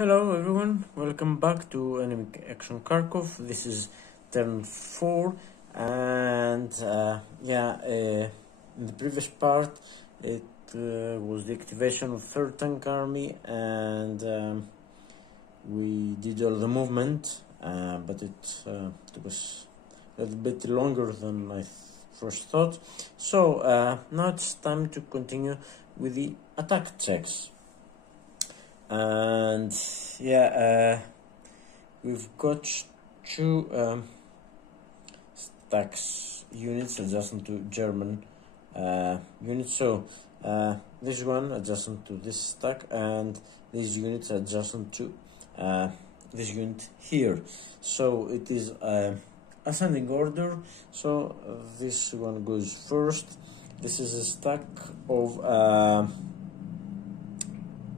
Hello everyone, welcome back to Enemy Action Kharkov. This is turn 4 and in the previous part it was the activation of 3rd Tank Army and we did all the movement, but it took us a little bit longer than I first thought. So now it's time to continue with the attack checks. And we've got two stacks units adjacent to German units. So this one adjacent to this stack, and these units adjacent to this unit here. So it is ascending order. So this one goes first. This is a stack of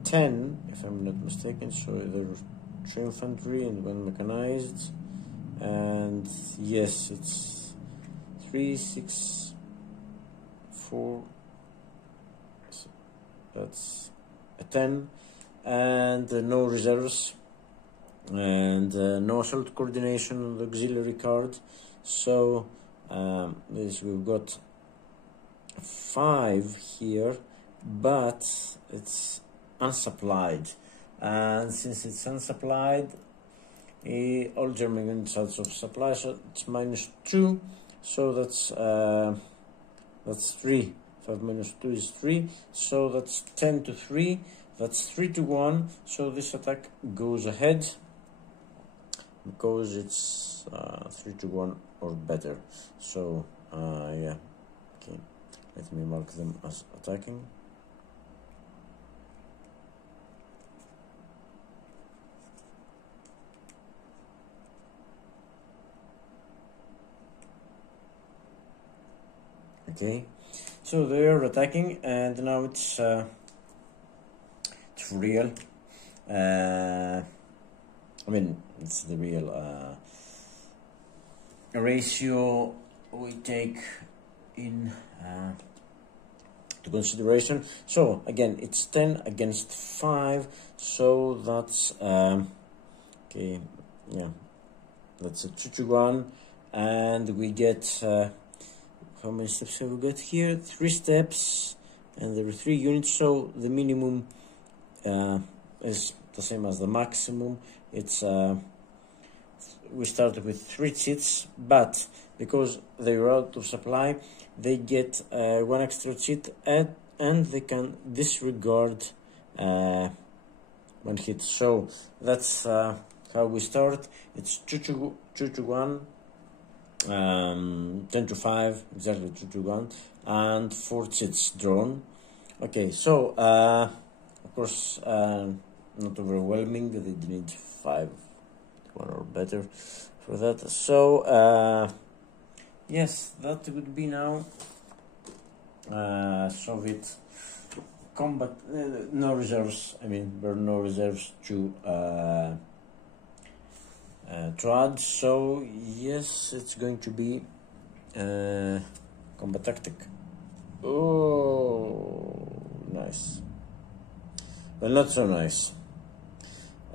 10, if I'm not mistaken. So there are 2 infantry and 1 mechanized, and yes, it's 3, 6, 4, that's a 10, and no reserves, and no assault coordination on the auxiliary card. So this, we've got 5 here, but it's unsupplied, and since it's unsupplied, all German units out of supply, so it's -2, so that's 3. 5 minus 2 is 3, so that's 10 to 3, that's 3 to 1. So this attack goes ahead because it's 3 to 1 or better. So okay, let me mark them as attacking. Okay, so they are attacking, and now it's real. I mean, it's the real ratio we take in to consideration. So again, it's 10 against 5, so that's okay, yeah, that's a 2 to 1, and we get how many steps have we got here? 3 steps, and there are 3 units, so the minimum is the same as the maximum. It's we started with 3 cheats, but because they were out of supply, they get 1 extra cheat, and they can disregard 1 hit. So that's how we start. It's 2 to 1. 10 to 5, exactly 2 to 1, and 4 cheats drawn. Okay, so of course not overwhelming, they need 5, 1 or better for that. So yes, that would be now Soviet combat. No reserves, I mean, there are no reserves to add, so yes, it's going to be combat tactic. Oh, nice. Well, not so nice.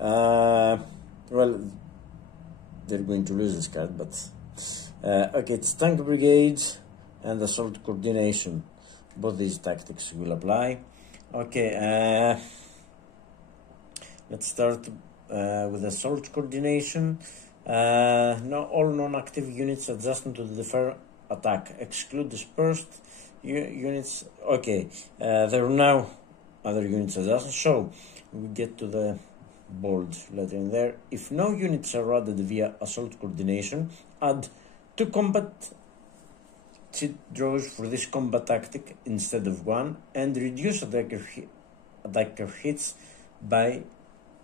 Well, they're going to lose this card, but okay, it's tank brigade and assault coordination. Both these tactics will apply. Okay, let's start with assault coordination. All non-active units adjacent to the defer attack. Exclude dispersed units. Okay, there are now other units adjacent, so we get to the bold letter in there. If no units are added via assault coordination, add 2 combat cheat draws for this combat tactic instead of 1, and reduce attacker hits by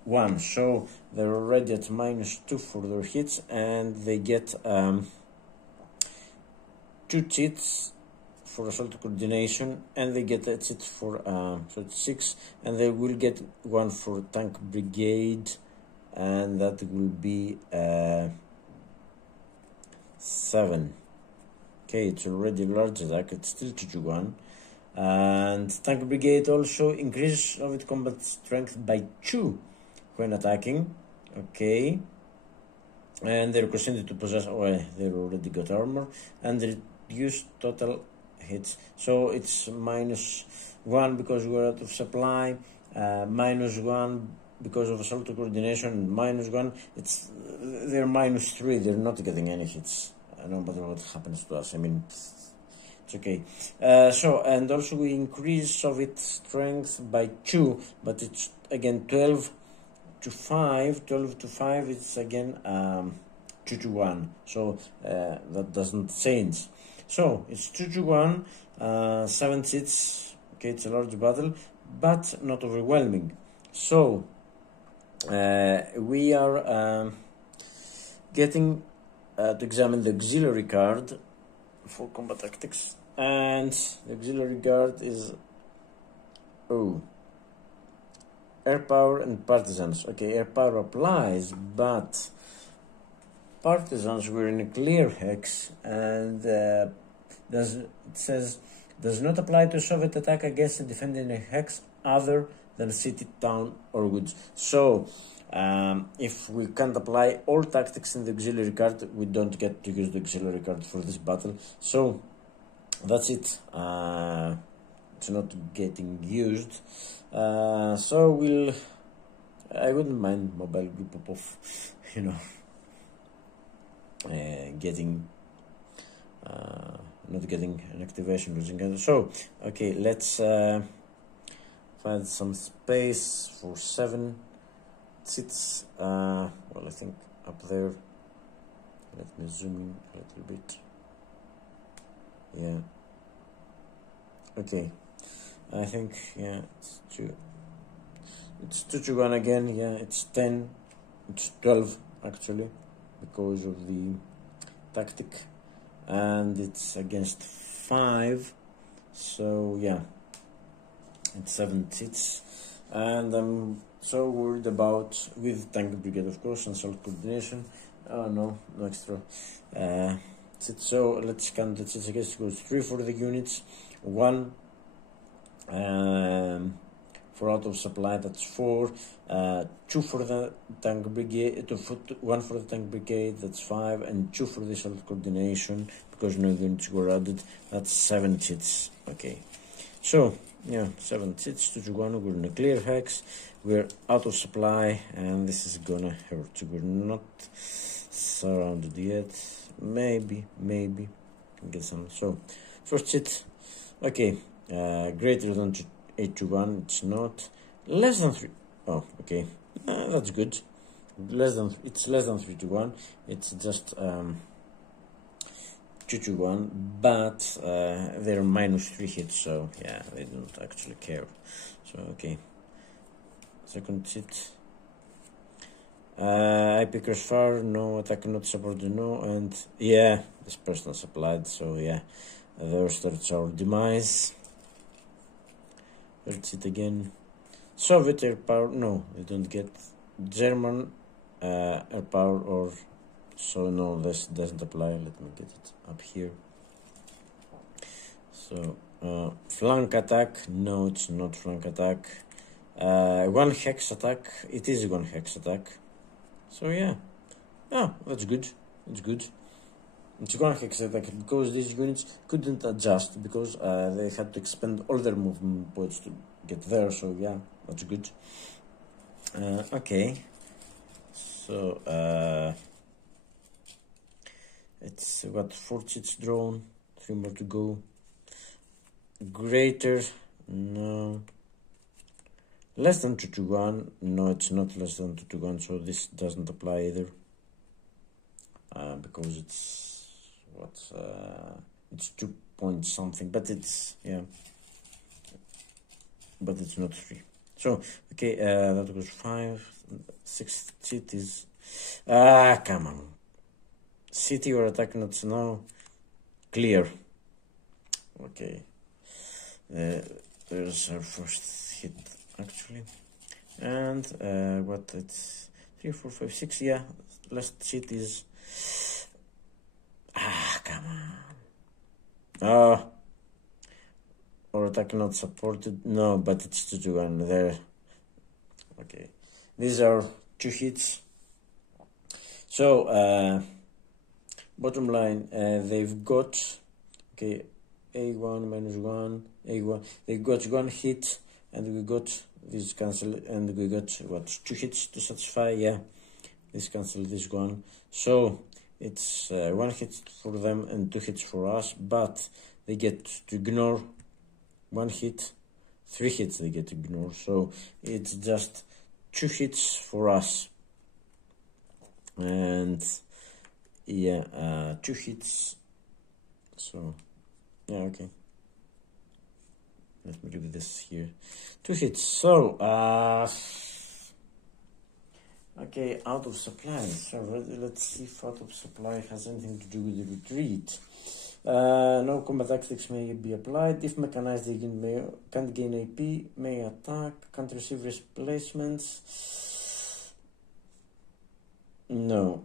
1. So they're already at -2 for their hits, and they get 2 cheats for assault coordination, and they get a cheat for so it's 6, and they will get 1 for tank brigade, and that will be 7. Okay, it's already a large attack. It's still 2 to 1. And tank brigade also increases Soviet combat strength by 2 when attacking. Okay. And they're consented to possess, they already got armor, and reduce total hits. So it's -1 because we're out of supply, -1 because of assault coordination, and -1. They're -3. They're not getting any hits, no matter what happens to us. I mean, it's okay. And also we increase Soviet strength by 2, but it's again 12 to 5. It's again 2 to 1. So that doesn't change. So it's 2 to 1, 7 seats. Okay, it's a large battle, but not overwhelming. So we are getting to examine the auxiliary card for combat tactics, and the auxiliary card is air power and partisans. Okay, air power applies, but partisans were in a clear hex, and it says does not apply to Soviet attack against a defending a hex other than city, town, or woods. So if we can't apply all tactics in the auxiliary card, we don't get to use the auxiliary card for this battle. So that's it. It's not getting used. So I wouldn't mind Mobile Group Popov, not getting an activation losing. So okay, let's find some space for 7 seats. Well, I think up there. Let me zoom in a little bit. Yeah. Okay. I think, yeah, it's 2. It's 2 to 1 again. Yeah, it's 10. It's 12 actually, because of the tactic, and it's against 5. So yeah, it's 7 seats, and I'm so worried about with tank brigade, of course, and assault coordination. Oh no extra. So let's count the seats. I guess it goes 3 for the units, 1 for out of supply, that's 4, 2 for the tank brigade, 1 for the tank brigade, that's 5, and 2 for the assault coordination because no units were added, that's 7 seats. Okay, so yeah, 7 seats, 2 to 1. We're in a clear hex, we're out of supply, and this is gonna hurt. We're not surrounded yet. Maybe get some. So first hit, okay, greater than 8 to 1. It's not. Less than 3. Oh, okay, that's good. It's less than 3 to 1. It's just 2 to 1, but they're -3 hits, so yeah, they don't actually care. So okay, second hit. IP crossfire, no. Attack not supported, no. And yeah, this personal supplied, so yeah, those starts our demise. Let's hit again. Soviet air power, no, they don't get. German air power, or so no, this doesn't apply. Let me get it up here. So flank attack, no, it's not flank attack. 1 hex attack, it is 1 hex attack. So yeah, that's good. It's good. It's 1 hex attack because these units couldn't adjust because they had to expend all their movement points to get there. So yeah, that's good. Okay, so it's got 4 seats drawn, 3 more to go. Greater, no. Less than 2 to 1, no, it's not less than 2 to 1, so this doesn't apply either, because it's it's 2 point something, but it's, yeah, but it's not 3. So okay, that was 5. 6th seat is come on, city or attack not now, clear. Okay, there's our first hit actually, and what, it's 3, 4, 5, 6. Yeah, last seat is come on. Or attack not supported, no, but it's 2 to 1 there. Okay, these are 2 hits. So bottom line, they've got, okay, A1 minus 1, A1, they got 1 hit, and we got this cancel, and we got what, 2 hits to satisfy. Yeah, this cancel this one, so it's 1 hit for them and 2 hits for us, but they get to ignore 1 hit, 3 hits they get to ignore, so it's just 2 hits for us. And yeah, 2 hits, so yeah, okay, let me do this here, 2 hits. So okay, out of supply. So let's see if out of supply has anything to do with the retreat. No combat tactics may be applied. If mechanized, they can't gain AP, may attack, can't receive replacements. No,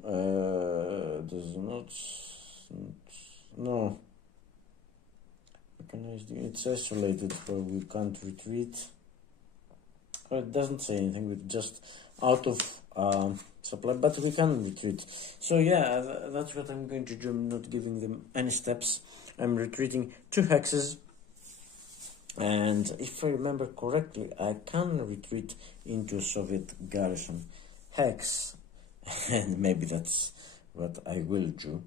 does not. No. Mechanized, it's isolated, so we can't retreat. It doesn't say anything, with just out of supply, but we can retreat. So yeah, that's what I'm going to do. I'm not giving them any steps. I'm retreating 2 hexes, and if I remember correctly, I can retreat into a Soviet garrison hex, and maybe that's what I will do.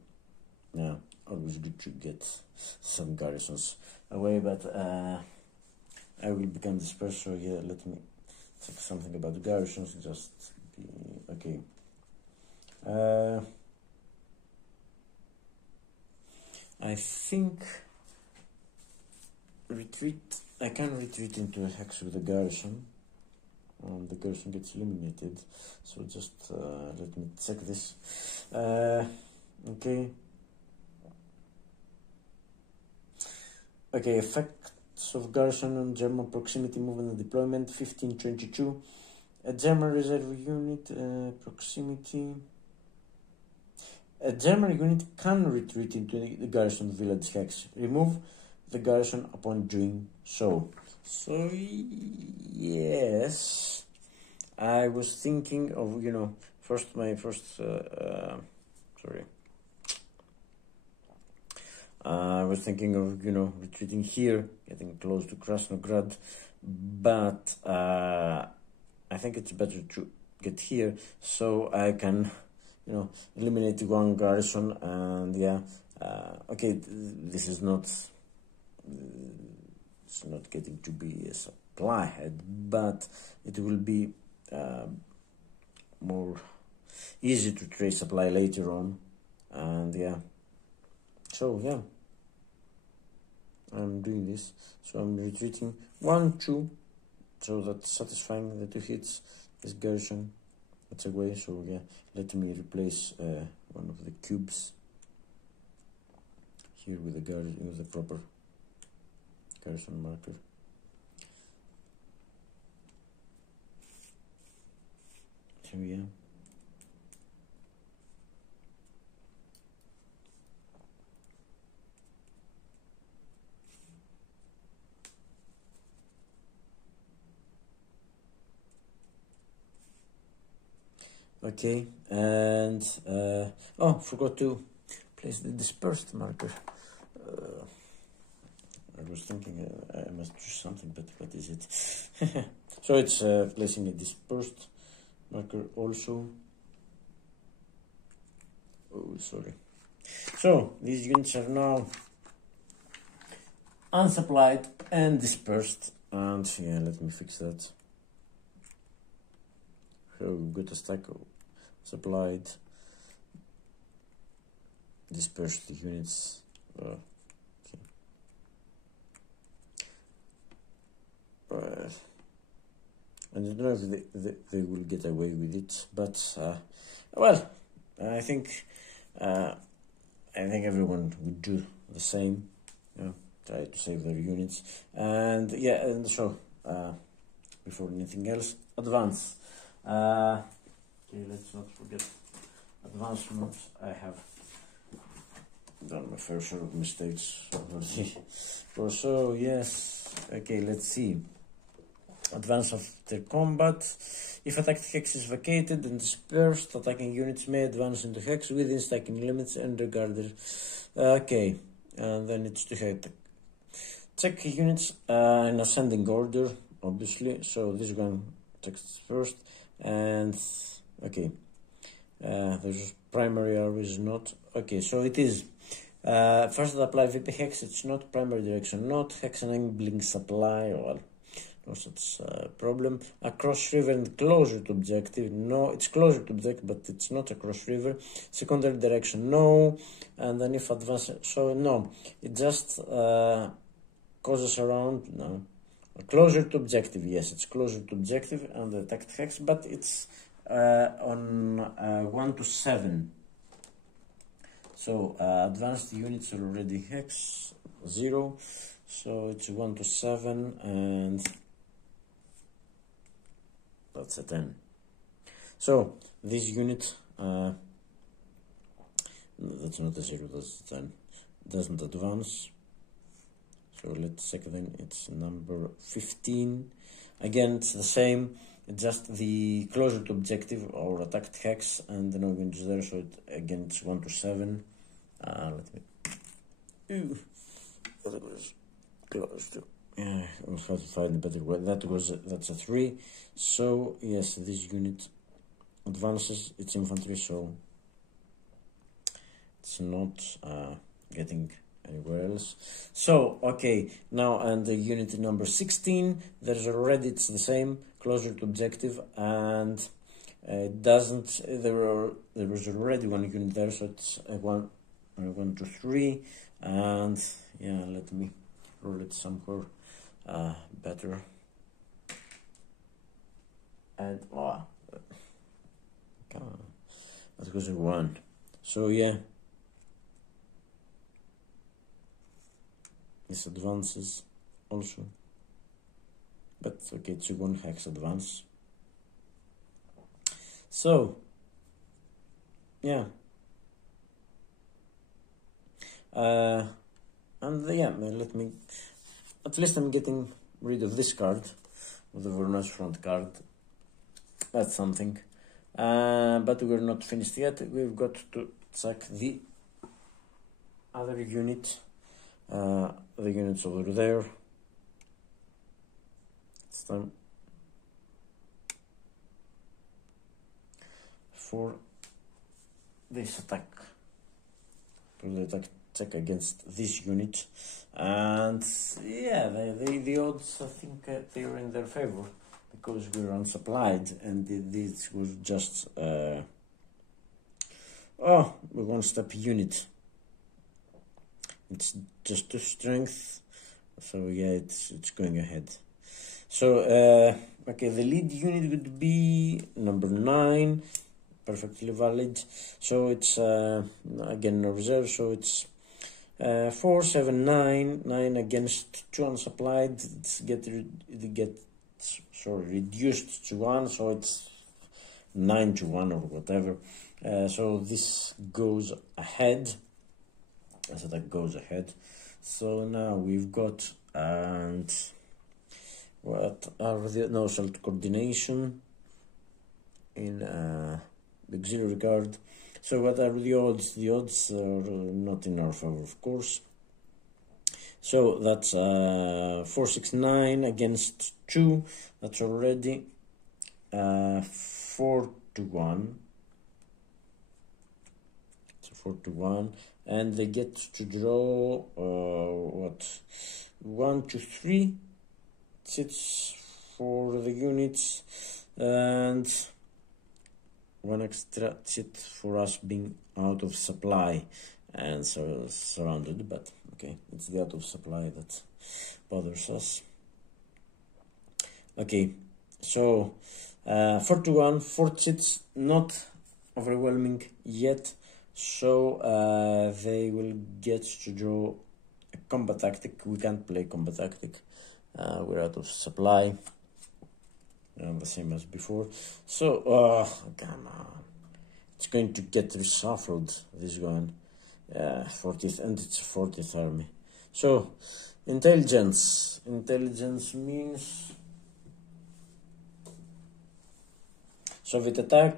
Yeah, always good to get some garrisons away, but I will become dispersed. So yeah, let me check something about the garrisons. Just be okay. I think retreat. I can retreat into a hex with a garrison. The garrison gets eliminated. So just let me check this. Okay. Okay, effects of garrison on German proximity movement and deployment, 1522. A German reserve unit, proximity. A German unit can retreat into the garrison village hex. Remove the garrison upon doing so. So, yes, I was thinking of, I was thinking of, retreating here, getting close to Krasnograd, but I think it's better to get here so I can, eliminate 1 garrison. And yeah, okay, this is not, it's not getting to be a supply head, but it will be more easy to trade supply later on. And yeah, so yeah, I'm doing this. So I'm retreating 1, 2, so that's satisfying the 2 hits. This garrison, that's away. So yeah, let me replace one of the cubes here with the proper garrison marker. So yeah. Okay, and oh, forgot to place the dispersed marker. I was thinking I must do something, but what is it? So it's placing a dispersed marker also. Oh, sorry. So these units are now unsupplied and dispersed, and yeah, let me fix that. So we've got a stack of supplied, dispersed units. Okay. I don't know if they will get away with it, but well, I think everyone would do the same. Try to save their units, and yeah, and so before anything else, advance. Okay, let's not forget advancement. I have done my fair share of mistakes already. So yes, okay, let's see. advance after combat. If attacked hex is vacated and dispersed, attacking units may advance into hex within stacking limits and regarded. Okay, and then it's to hit. Check units in ascending order, obviously. So this one takes first, and okay, there's primary arrow is not okay. So it is first apply VP hex. It's not primary direction, not hex enabling supply. Well, no such problem. Across river and closer to objective. No, it's closer to objective, but it's not across river. Secondary direction, no. And then if advance, so no. It just causes around, no. Closer to objective, yes, it's closer to objective and the attacked hex, but it's on 1 to 7. So advanced units are already hex 0. So it's 1 to 7 and that's a 10. So this unit, that's not a 0, that's a 10, doesn't advance. So let's check then, it's number 15. Again, it's the same, it's just the closer to objective or attacked hex and the no units there, so again it's 1 to 7. Let me, that was close to, yeah, I'll have to find a better way. That's a 3. So yes, this unit advances, it's infantry, so it's not getting anywhere else. So okay, now and the unit number 16, there's already, it's the same, closer to objective, and it doesn't, there was already one unit there, so it's 1 to 3, and yeah, let me roll it somewhere better. And that was a 1. So yeah, this advances also, but okay, it's a 1 hex advance. So yeah, and yeah, let me, at least I'm getting rid of this card, of the Voronezh front card. That's something. But we're not finished yet. We've got to check the other unit. The units over there. It's time for this attack. To the attack check against this unit, and yeah, the odds, I think they are in their favor because we're unsupplied, and this was just a 1-step unit. It's just 2 strength, so yeah, it's going ahead. So okay, the lead unit would be number 9, perfectly valid. So it's again no reserve, so it's 4, 7, 9, 9 against 2 unsupplied. It's reduced to 1, so it's 9 to 1 or whatever. So this goes ahead. So that goes ahead. So now we've got, and what are the no assault coordination in the auxiliary card. So what are the odds? The odds are not in our favor, of course. So that's 4, 6, 9 against 2. That's already 4 to 1. So 4 to 1. And they get to draw 1 to 3 sits for the units, and 1 extra chit for us being out of supply and so surrounded, but okay, it's the out of supply that bothers us. Okay, so 4 to 1, 4 chits, not overwhelming yet. So they will get to draw a combat tactic. We can't play combat tactic. We're out of supply. The same as before. So come on, it's going to get reshuffled. This one, 40th, and it's 40th army. So intelligence. Intelligence means Soviet attack.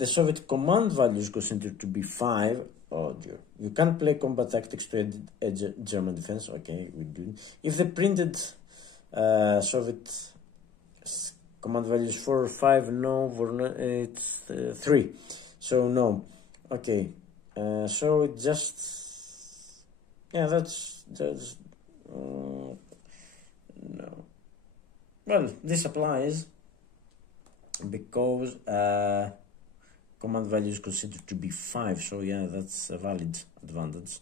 The Soviet command value is considered to be 5. Oh dear. You can't play combat tactics to edge German defense. Okay, we do. If the printed Soviet command value is 4 or 5, no, it's 3. So no. Okay. So it just, yeah, that's no. Well, this applies because command value is considered to be 5, so yeah, that's a valid advantage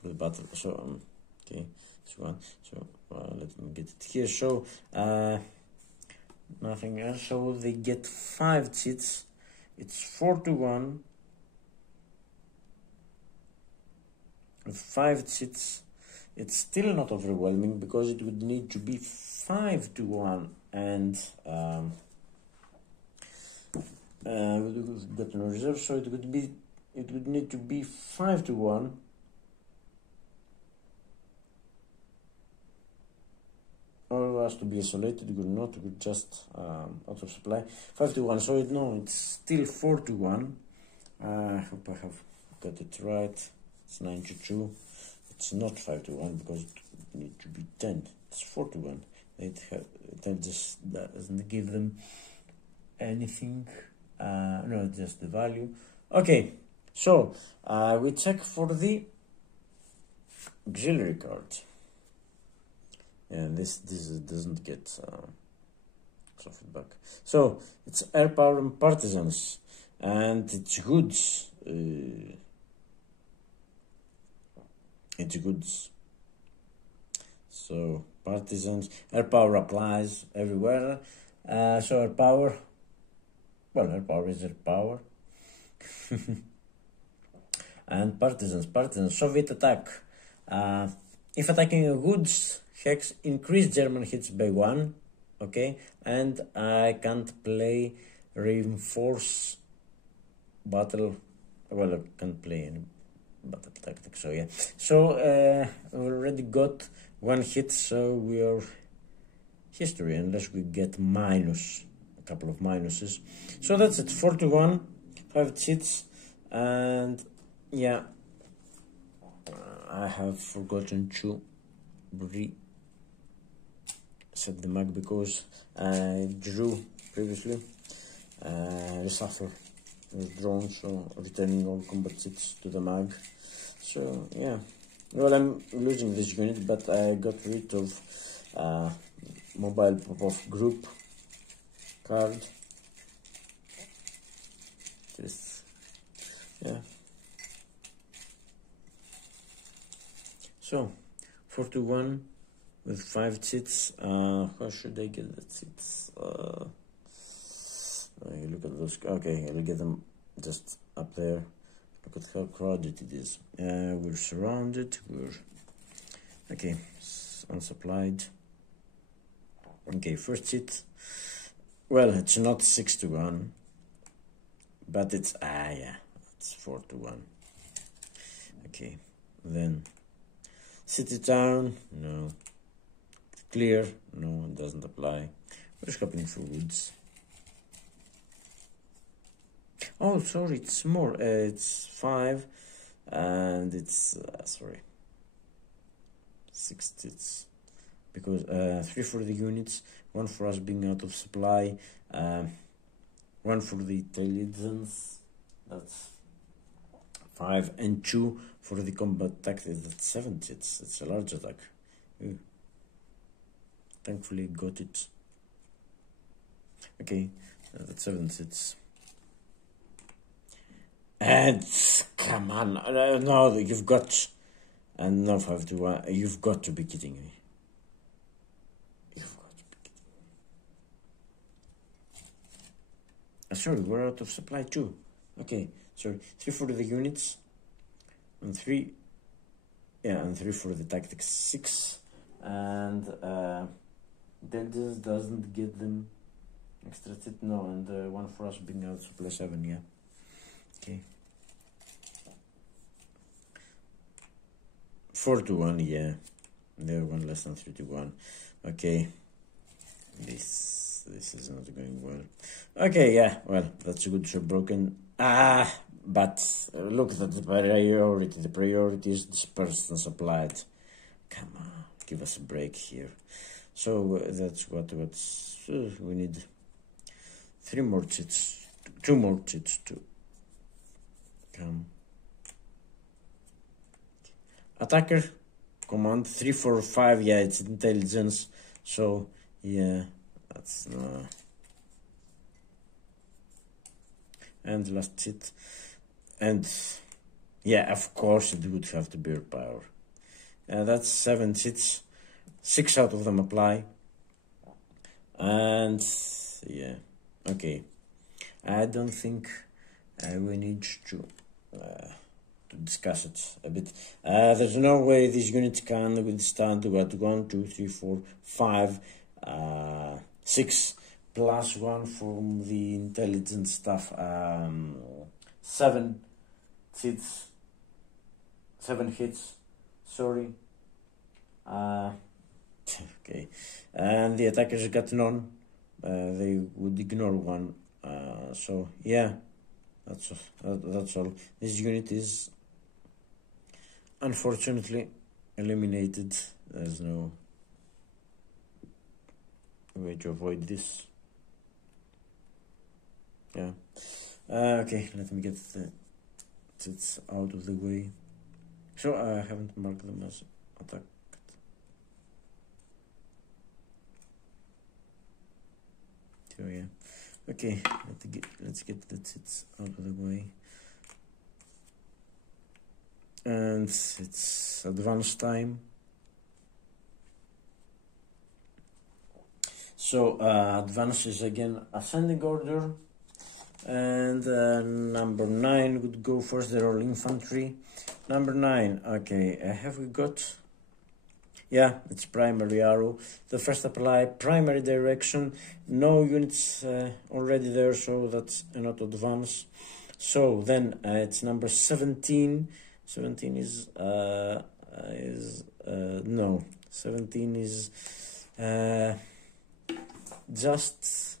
for the battle. So okay, this one. So let me get it here. So nothing else. So they get 5 cheats. It's 4-1. With 5 cheats, it's still not overwhelming because it would need to be 5-1, and we've got no reserve, so it would need to be 5-1. Or has to be isolated, it would not, it would just out of supply. 5-1, so it's still 4-1. I hope I have got it right. It's 9-2. It's not 5-1 because it needs to be 10. It's 4-1. It just doesn't give them anything. No, just the value. Okay, so we check for the auxiliary card. And this doesn't get some feedback. So it's air power and partisans, and it's goods. It's goods. So partisans, air power applies everywhere. So air power, well, air power is air power. And partisans, Soviet attack. If attacking a goods hex, increase German hits by 1. Okay, and I can't play reinforce battle. Well, I can't play any battle tactic, so yeah. So we already got 1 hit, so we are history unless we get minus, a couple of minuses. So that's it, 4-1, 5 hits, and yeah, I have forgotten to reset the mag because I drew previously. Resuffer was drawn, so returning all combat hits to the mag. So yeah, well, I'm losing this unit, but I got rid of mobile pop-off group card. This, yeah. So 4-1 with 5 cheats. How should I get the cheats? Look at those. Okay, I'll get them just up there. Look at how crowded it is. We're surrounded. We're okay. Unsupplied. Okay, first cheat. Well, it's not 6-1, but it's yeah, it's 4-1. Okay, then city town, no. Clear, no, it doesn't apply. What's happening for woods? Oh, sorry, it's more. It's 5, and it's sorry, 6 hits because 3 for the units, 1 for us being out of supply, 1 for the intelligence. That's 5, and 2 for the combat tactics. That's 7 hits. It's a large attack. Ooh. Thankfully, got it. Okay, that's 7 hits. And come on, no, you've got, and no 5-1. You've got to be kidding me. You've got to be kidding me. Sorry, we're out of supply too. Okay, sorry, 3 for the units, and 3, yeah, and 3 for the tactics, 6, and that just doesn't get them extra hit. No, and 1 for us being out of supply, 7, yeah. Okay. 4-1, yeah. The other one less than 3-1. Okay. This this is not going well. Okay, yeah, well, that's a good show broken. But look at the priority. The priority is dispersed and supplied. Come on, give us a break here. So that's what's we need. 3 more chits, 2 more chits to come. Attacker command 3, 4, 5. Yeah, it's intelligence. So yeah, that's and last chit. And yeah, of course it would have to be your power. That's 7 chits. 6 out of them apply. And yeah, okay. I don't think we need to discuss it a bit. There's no way these units can withstand what 1, 2, 3, 4, 5, 6 plus 1 from the intelligence stuff. 7 hits. 7 hits. Sorry. Okay. And the attackers got none. They would ignore 1. So yeah, that's all. This unit is unfortunately eliminated. There's no way to avoid this. Yeah. Okay, let me get the tits out of the way. So I haven't marked them as attacked. So yeah. Okay, let's get the tits out of the way. And it's advance time. So advance is again ascending order. And number 9 would go first. They're all infantry. Number 9, okay, have we got... Yeah, it's primary arrow. The first apply, primary direction. No units already there, so that's an auto advance. So then it's number 17. 17 is no. 17 is just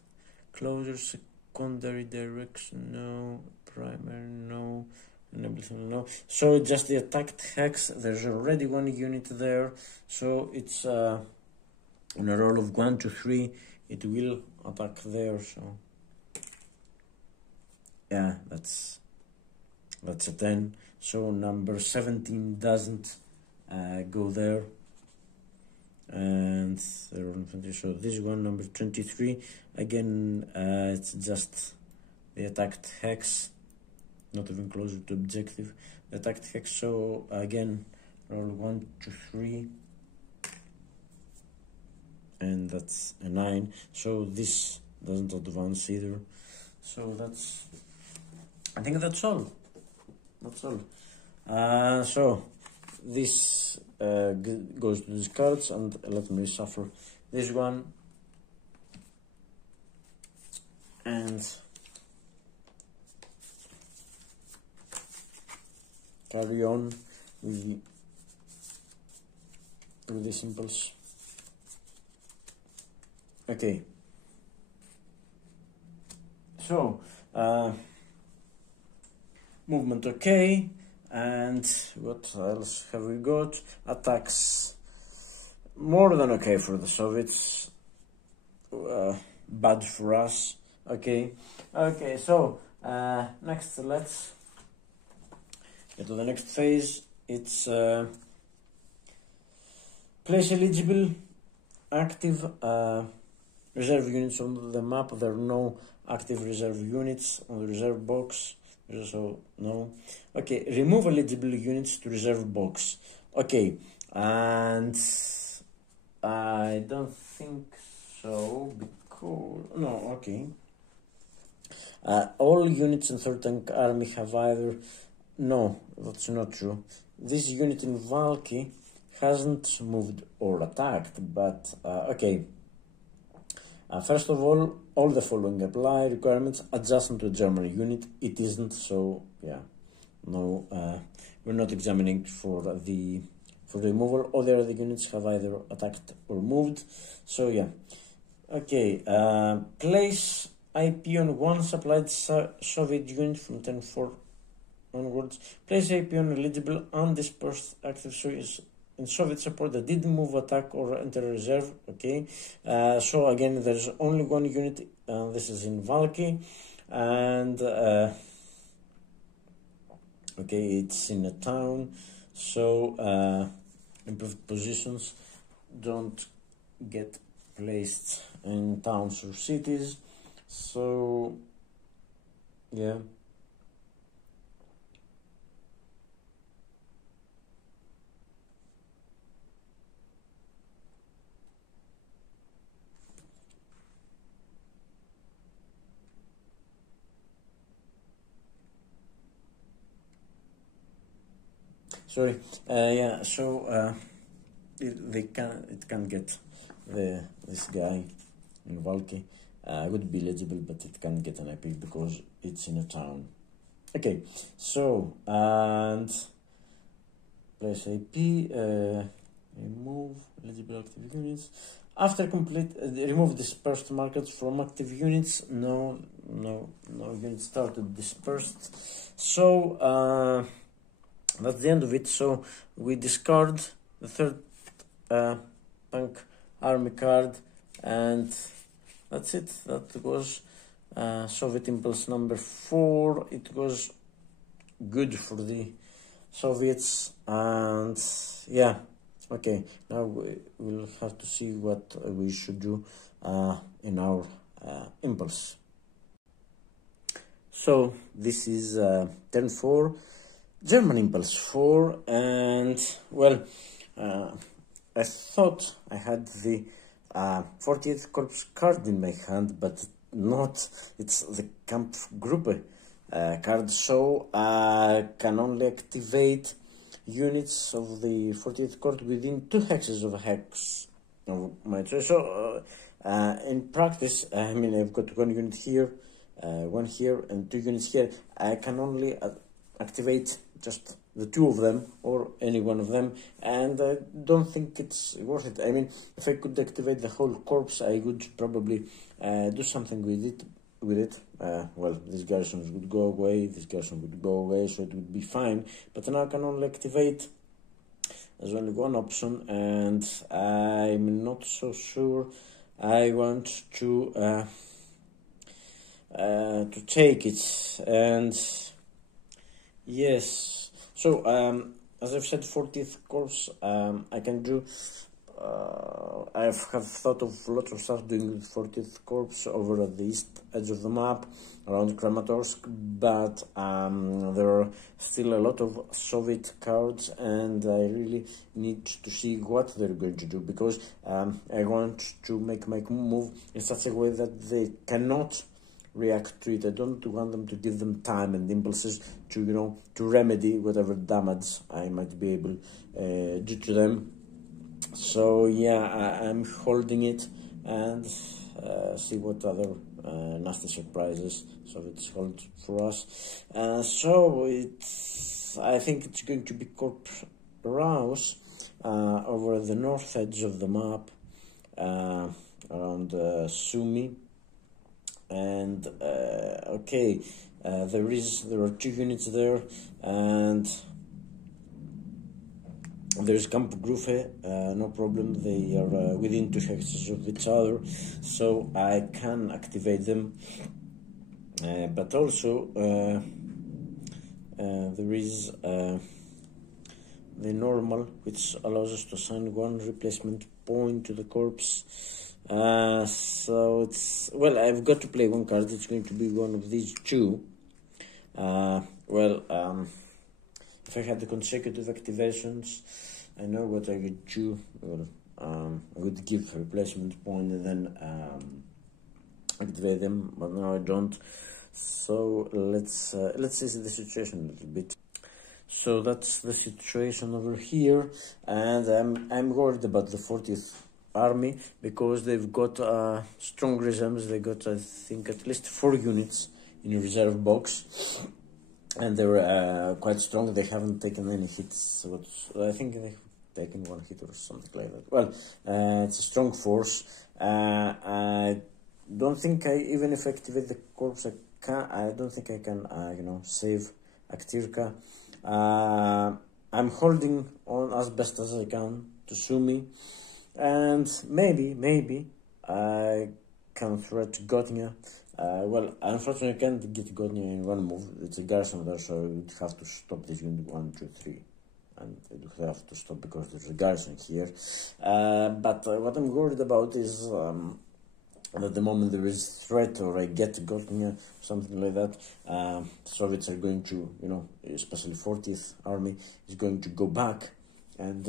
closer secondary direction. No, primary no. And everything no. So just the attacked hex. There's already 1 unit there, so it's on a roll of 1 to 3. It will attack there. So yeah, that's a 10. So number 17 doesn't go there, and so this one, number 23, again it's just the attacked hex. Not even closer to objective. The attacked hex, so again, roll 1 to 3. And that's a 9. So this doesn't advance either. So that's... I think that's all. That's all. So this goes to discards, and let me suffer this one. And... carry on with the simples. Okay. So movement okay, and what else have we got? Attacks more than okay for the Soviets. Bad for us. Okay. Okay. So next, let's get to the next phase. It's place eligible active reserve units on the map. There are no active reserve units on the reserve box, so no. Okay, remove eligible units to reserve box. Okay, and I don't think so, because no. Okay, all units in third tank army have either... No, that's not true. This unit in Valky hasn't moved or attacked, but okay. First of all the following apply. Requirements: adjustment to a German unit. It isn't, so yeah, no. We're not examining for the removal. All the other units have either attacked or moved, so yeah. Okay, place IP on one supplied Soviet unit from 10-4 onwards. Place IP on eligible undispersed active Soviet in Soviet support that didn't move, attack, or enter reserve. Okay, so again, there's only one unit. This is in Valky, and okay, it's in a town. So improved positions don't get placed in towns or cities. So yeah. Sorry. Yeah. So it can get this guy in Valky would be eligible, but it can't get an IP because it's in a town. Okay. So and place IP. Remove eligible active units. After complete, remove dispersed markers from active units. No units started dispersed. So that's the end of it. So we discard the third punk army card, and that's it. That was Soviet Impulse number 4. It was good for the Soviets, and yeah. Okay, now we'll have to see what we should do in our Impulse. So this is turn 4, German Impulse 4, and well, I thought I had the 40th Corps card in my hand, but not. It's the Kampfgruppe card, so I can only activate units of the 40th Corps within 2 hexes of a hex of my choice. So in practice, I mean, I've got 1 unit here, 1 here, and 2 units here. I can only activate just the 2 of them, or any one of them, and I don't think it's worth it. I mean, if I could activate the whole corps, I would probably do something with it. Well, this garrison would go away, this garrison would go away, so it would be fine. But now I can only activate. There's only 1 option, and I'm not so sure I want to take it. And yes, so as I've said, 40th Corps, I can do. I have thought of lots of stuff doing with 40th Corps over at the east edge of the map, around Kramatorsk, but there are still a lot of Soviet cards, and I really need to see what they're going to do, because I want to make my move in such a way that they cannot react to it. I don't want them to give them time and impulses to, you know, to remedy whatever damage I might be able do to them. So yeah, I'm holding it and see what other nasty surprises Soviets hold for us. So I think it's going to be Corp Raus over the north edge of the map, around Sumy. And okay, there are 2 units there, and there's Kampfgruppe, no problem. They are within 2 hexes of each other, so I can activate them. But also there is the normal, which allows us to assign 1 replacement point to the corpse. So it's, well, I've got to play 1 card. It's going to be one of these 2. If I had the consecutive activations, I know what I would do. Well, I would give a replacement point and then activate them, but now I don't. So let's see the situation a little bit. So that's the situation over here, and I'm worried about the 40th Army, because they've got strong reserves. They got, I think, at least 4 units in a reserve box, and they're quite strong. They haven't taken any hits. I think they've taken 1 hit or something like that. Well, it's a strong force, I don't think even if I activate the corpse, I don't think I can, you know, save Aktirka. I'm holding on as best as I can to Sumi, and maybe I can threat Gotnia. Well, unfortunately, I can't get Gotnia in one move. It's a garrison there, so I would have to stop this unit 1, 2, 3. And I would have to stop because there's a garrison here. But what I'm worried about is at the moment there is threat, or I get Gotnia, something like that. Soviets are going to, you know, especially 40th Army is going to go back and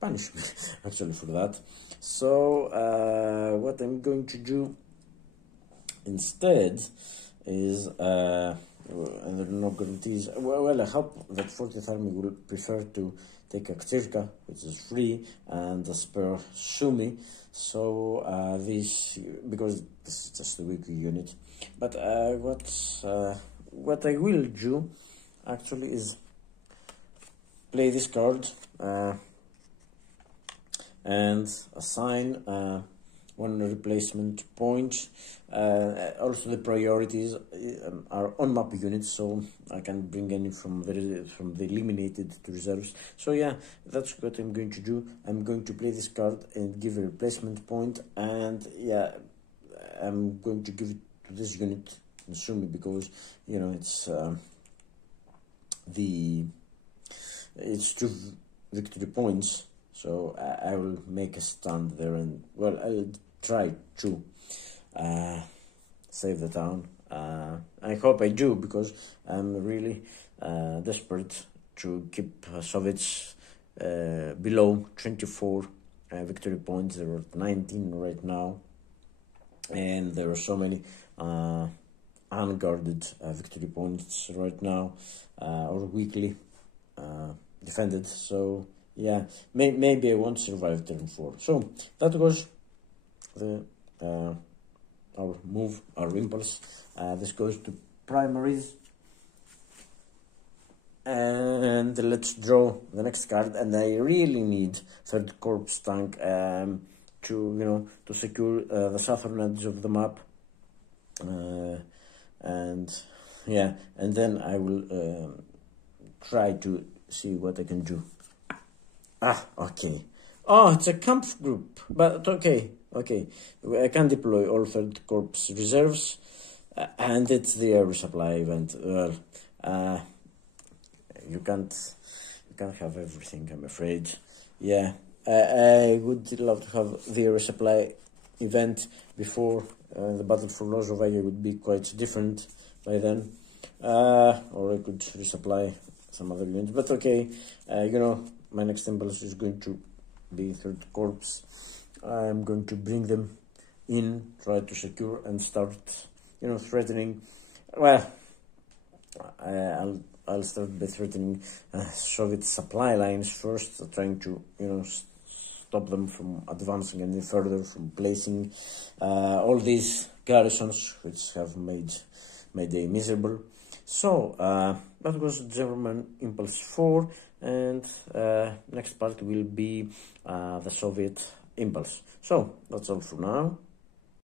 punish me actually for that. So what I'm going to do instead is, and there are no guarantees, well, I hope that 40th Army will prefer to take Aktirka, which is free, and spare Sumi. So this, because this is just a weak unit. But what I will do actually is play this card and assign one replacement point. Also, the priorities are on map units, so I can bring any from the eliminated to reserves. So yeah, that's what I'm going to do. I'm going to play this card and give a replacement point, and yeah, I'm going to give it to this unit, Sumi, because you know it's it's 2 victory points. So I will make a stand there, and well, I'll try to save the town. I hope I do, because I'm really desperate to keep Soviets below 24 victory points. There are 19 right now, and there are so many unguarded victory points right now, or weakly defended. So yeah, maybe I won't survive turn 4. So that was the our move, our impulse. This goes to primaries, and let's draw the next card. And I really need 3rd Corps tank to, you know, to secure the southern edge of the map, and yeah, and then I will try to see what I can do. Okay. Oh, it's a camp group, but okay. I can deploy all 3rd Corps reserves, and it's the air resupply event. Well, you can't have everything, I'm afraid. Yeah, I would love to have the air resupply event before the battle for Rozhova. Would be quite different by then, or I could resupply some other units. But okay, you know, my next impulse is going to be 3rd Corps. I'm going to bring them in, try to secure, and start, you know, threatening. Well, I'll start by threatening Soviet supply lines first, trying to, you know, stop them from advancing any further, from placing all these garrisons which have made my day miserable. So that was German Impulse 4, and next part will be the Soviet Impulse. So that's all for now.